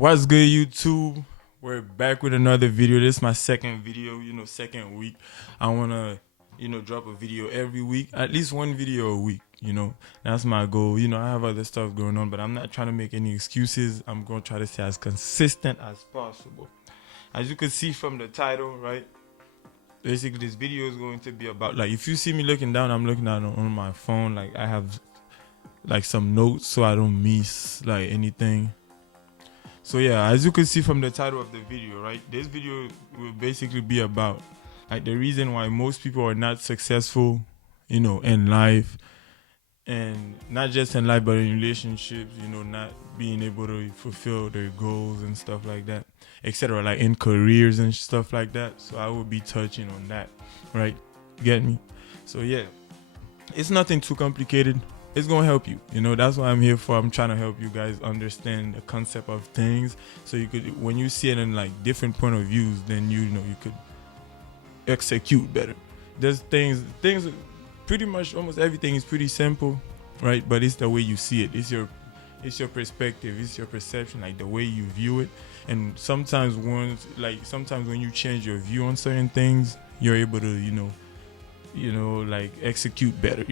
What's good, YouTube? We're back with another video. This is my second video, second week. I want to, drop a video every week, at least one video a week, That's my goal. I have other stuff going on, but I'm not trying to make any excuses. I'm going to try to stay as consistent as possible. As you can see from the title, right? Basically, this video is going to be about, like, if you see me looking down, I'm looking down on my phone. Like, I have, like, some notes so I don't miss, like, anything. So yeah, as you can see from the title of the video, right? This video will basically be about like the reason why most people are not successful, in life, and not just in life but in relationships, not being able to fulfill their goals and stuff like that, etc. Like in careers and stuff like that. So I will be touching on that, right? Get me? So yeah, it's nothing too complicated. It's gonna help you. That's what I'm here for. I'm trying to help you guys understand the concept of things, so you could, when you see it in like different point of views, then you could execute better. There's things pretty much almost everything is pretty simple, right? But it's the way you see it. It's your perspective. It's your perception, like the way you view it. And sometimes when you change your view on certain things, you're able to like execute better.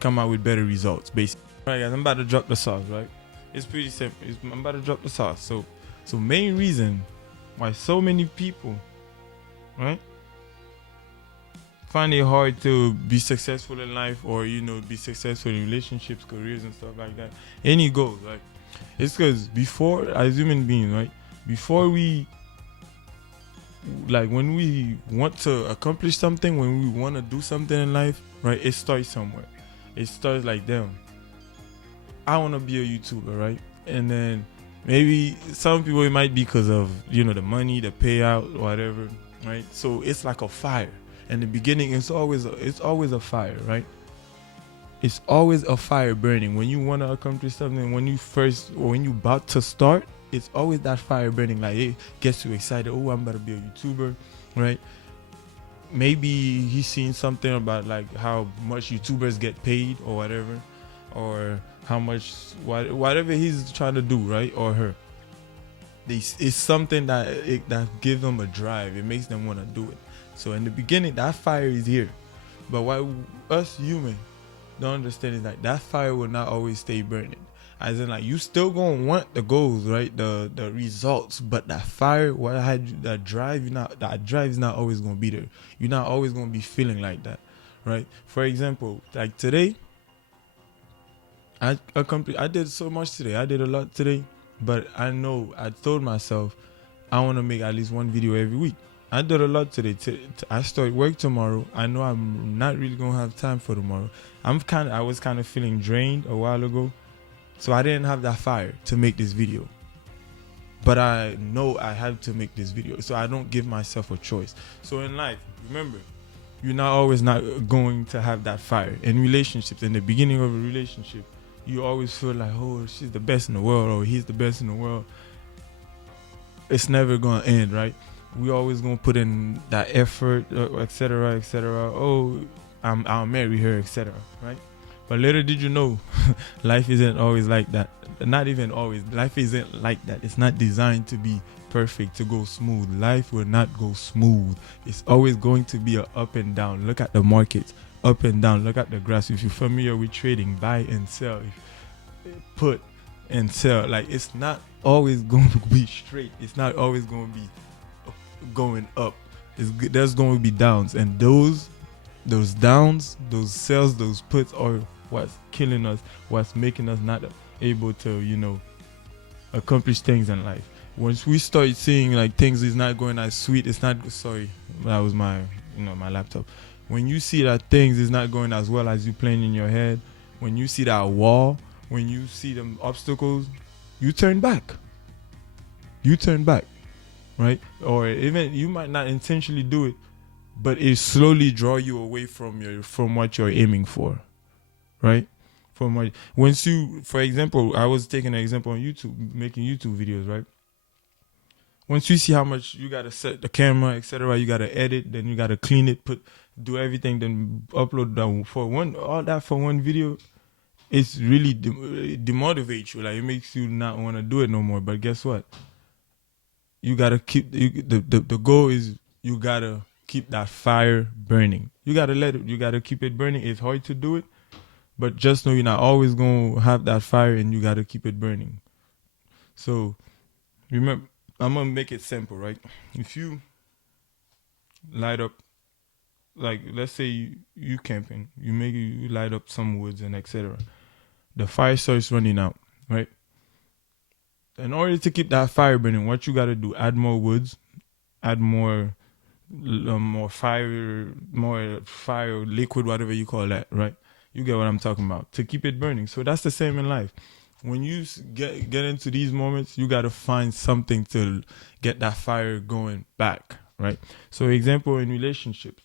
Come out with better results, basically. All right, guys, I'm about to drop the sauce, right? It's pretty simple. I'm about to drop the sauce. So main reason why so many people, right, find it hard to be successful in life, or be successful in relationships, careers, and stuff like that. Any goals, right? It's because before, as human beings, right, before we, like, when we want to accomplish something, when we want to do something in life, right, it starts somewhere. It starts like, damn, I want to be a YouTuber, right? And then maybe some people, it might be because of the money, the payout, whatever, right? So it's like a fire. In the beginning, it's always a fire, right? It's always a fire burning when you want to accomplish something. When you about to start, it's always that fire burning. Like, it gets you excited. Oh, I'm about to be a YouTuber, right? Maybe he's seen something about like how much YouTubers get paid or whatever, or how much whatever he's trying to do, right? Or her. It's something that gives them a drive. It makes them want to do it. So in the beginning, that fire is here. But what us humans don't understand is that fire will not always stay burning. As in, like, you still gonna want the goals, right? The results, but that fire, what had you, that drive is not always gonna be there. You're not always gonna be feeling like that, right? For example, like today, I did so much today. I did a lot today, but I told myself I want to make at least one video every week. I did a lot today. I start work tomorrow. I know I'm not really gonna have time for tomorrow. I was kind of feeling drained a while ago. So I didn't have that fire to make this video. But I know I have to make this video. So I don't give myself a choice. So in life, remember, you're not always not going to have that fire. In relationships, in the beginning of a relationship, you always feel like, oh, she's the best in the world, or he's the best in the world. It's never going to end, right? We always going to put in that effort, etc., etc. Oh, I'll marry her, etc., right? But little did you know, life isn't always like that. Not even always. Life isn't like that. It's not designed to be perfect, to go smooth. Life will not go smooth. It's always going to be a up and down. Look at the markets, up and down. Look at the graphs. If you're familiar with trading, buy and sell, put and sell. Like, it's not always going to be straight. It's not always going to be going up. There's going to be downs, and those downs, those sells, those puts are what's killing us, what's making us not able to accomplish things in life. Once we start seeing like things is not going as sweet, it's not, sorry, that was my my laptop. When you see that things is not going as well as you plan in your head, when you see that wall, when you see them obstacles, you turn back, right? Or even you might not intentionally do it, but it slowly draw you away from what you're aiming for, right? For example, I was taking an example on YouTube, making YouTube videos, right? Once you see how much you gotta set the camera, etc., you gotta edit, then you gotta clean it, do everything, then upload that for one video. it's really demotivates you. Like it makes you not want to do it no more. But guess what? You gotta keep the goal is you gotta keep that fire burning. You gotta let it. You gotta keep it burning. It's hard to do it, but just know you're not always gonna have that fire, and you gotta keep it burning. So remember, I'm gonna make it simple, right? If you light up, like let's say you camping, you light up some woods and etc. The fire starts running out, right? In order to keep that fire burning, what you gotta do? Add more woods, add more fire, liquid, whatever you call that, right? You get what I'm talking about. To keep it burning. So that's the same in life. When you get into these moments, you gotta find something to get that fire going back, right? So example in relationships,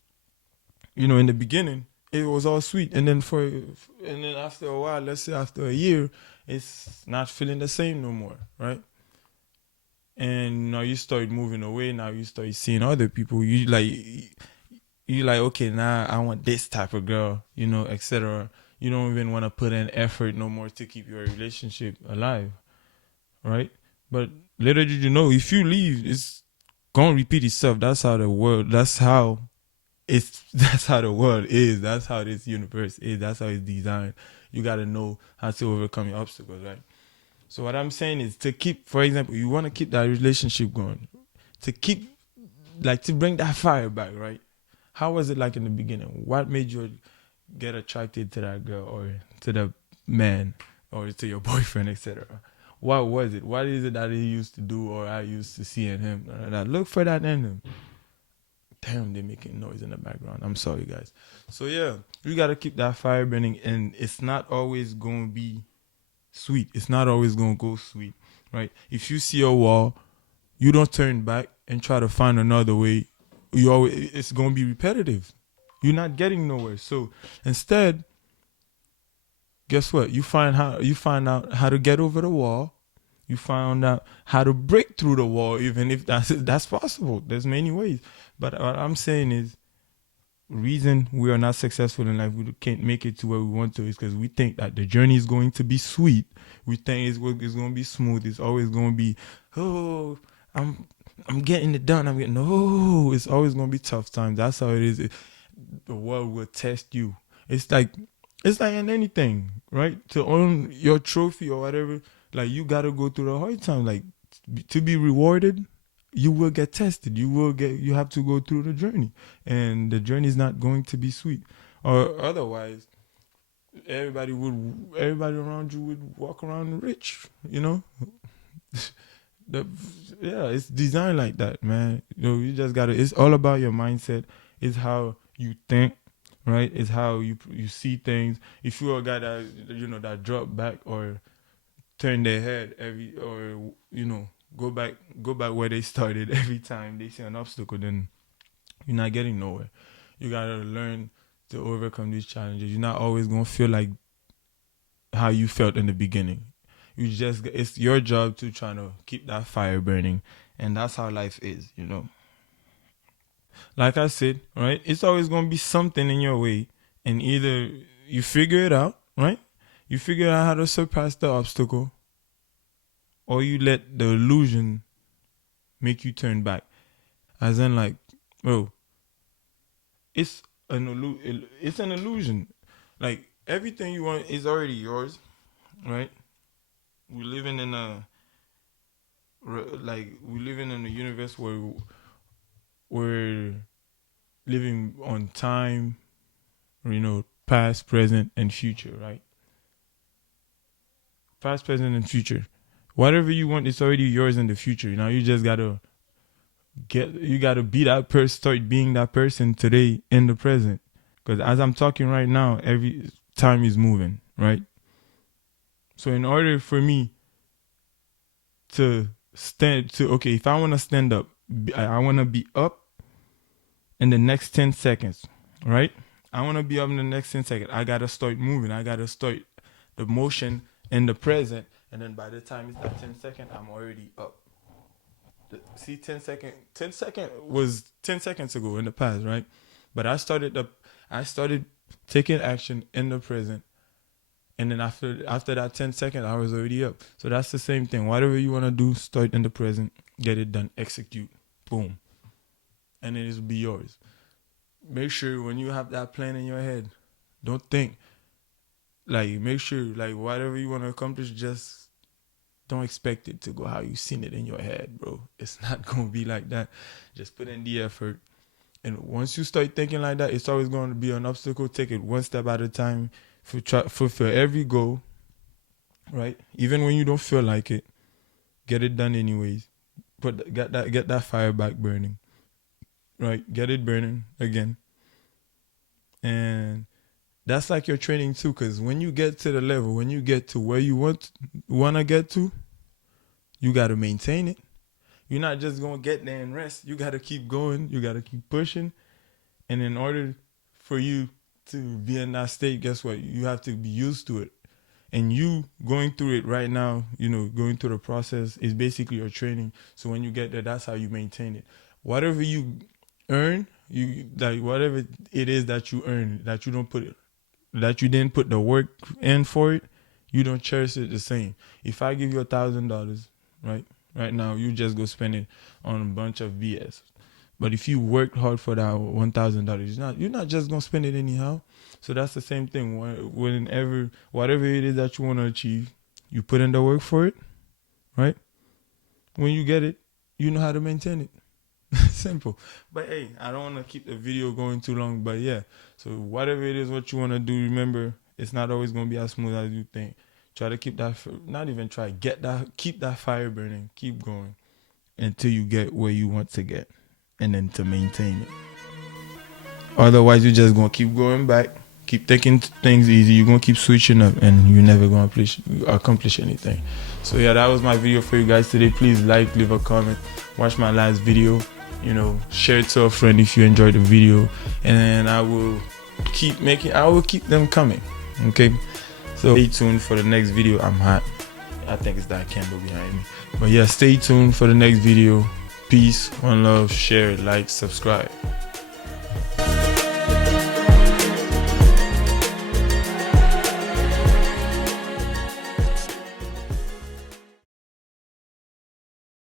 in the beginning it was all sweet, and then after a while, let's say after a year, it's not feeling the same no more, right? And now you start moving away. Now you start seeing other people. You like okay, now I want this type of girl, etc. You don't even want to put in effort no more to keep your relationship alive, right? But little did you know, if you leave, it's gonna repeat itself. That's how the world. That's how it's. That's how the world is. That's how this universe is. That's how it's designed. You gotta know how to overcome your obstacles, right? So what I'm saying is to keep, for example, you want to keep that relationship going, to keep, like to bring that fire back, right? How was it like in the beginning? What made you get attracted to that girl or to the man or to your boyfriend, etc.? What was it? What is it that he used to do or I used to see in him? Look for that in him. Damn, they're making noise in the background. I'm sorry, guys. So yeah, you gotta keep that fire burning, and it's not always gonna be sweet. It's not always gonna go sweet, right? If you see a wall, you don't turn back and try to find another way. It's gonna be repetitive. You're not getting nowhere. So instead, guess what? You find out how to get over the wall. You find out how to break through the wall, even if that's possible. There's many ways. But what I'm saying is, reason we are not successful in life, we can't make it to where we want to, is because we think that the journey is going to be sweet. We think it's going to be smooth. It's always going to be, oh, I'm I'm getting it done. I'm getting, no, it's always going to be tough times. That's how it is. The world will test you. It's like it's like in anything, right? To earn your trophy or whatever, like you gotta go through the hard time. Like to be rewarded, you will get tested. You have to go through the journey, and the journey is not going to be sweet, or otherwise, everybody around you would walk around rich. The, yeah, it's designed like that, man. You just gotta. It's all about your mindset. It's how you think, right? It's how you see things. If you're a guy that that drop back or turn their head or go back where they started every time they see an obstacle, then you're not getting nowhere. You gotta learn to overcome these challenges. You're not always gonna feel like how you felt in the beginning. It's your job to try to keep that fire burning, and that's how life is. Like I said, right? It's always gonna be something in your way, and either you figure it out, right? You figure out how to surpass the obstacle, or you let the illusion make you turn back. As in, like, bro, it's an illusion. Like everything you want is already yours, right? We're living in a universe where we're living on time, past, present, and future, right? Past, present, and future. Whatever you want, it's already yours in the future. Now you just gotta be that person, start being that person today in the present. Because as I'm talking right now, every time is moving, right? So in order for me to okay, if I want to stand up, I want to be up in the next 10 seconds, right? I want to be up in the next 10 seconds. I got to start moving. I got to start the motion in the present. And then by the time it's that 10 second, I'm already up. See, 10 second was 10 seconds ago in the past, right? But I started taking action in the present. And then after that 10 seconds, I was already up. So that's the same thing. Whatever you want to do, start in the present, get it done, execute, boom, and it will be yours. Make sure when you have that plan in your head, don't think. Like, make sure, like, whatever you want to accomplish, just don't expect it to go how you seen it in your head, bro. It's not going to be like that. Just put in the effort. And once you start thinking like that, it's always going to be an obstacle. Take it one step at a time. Fulfill every goal, right? Even when you don't feel like it, get it done anyways. Get that fire back burning, right? Get it burning again. And that's like your training too, because when you get to the level, when you get to where you want to get to, you got to maintain it. You're not just going to get there and rest. You got to keep going. You got to keep pushing. And in order for you to be in that state, guess what? You have to be used to it. And you going through it right now, going through the process is basically your training. So when you get there, that's how you maintain it. Whatever you earn, whatever it is that you earn, that you didn't put the work in for it, you don't cherish it the same. If I give you $1,000, right now, you just go spend it on a bunch of BS. But if you worked hard for that $1,000, you're not just gonna spend it anyhow. So that's the same thing. Whatever it is that you want to achieve, you put in the work for it, right? When you get it, you know how to maintain it. Simple. But hey, I don't want to keep the video going too long. But yeah, so whatever it is what you want to do, remember, it's not always gonna be as smooth as you think. Try to keep that. Keep that fire burning. Keep going until you get where you want to get, and then to maintain it. Otherwise, you're just gonna keep going back, keep taking things easy. You're gonna keep switching up, and you're never gonna accomplish anything. So yeah, that was my video for you guys today. Please like, leave a comment, watch my last video. Share it to a friend if you enjoyed the video, and I will keep them coming. Okay, so stay tuned for the next video. I'm hot. I think it's that candle behind me. But yeah, stay tuned for the next video. Peace, one love, share, like, subscribe.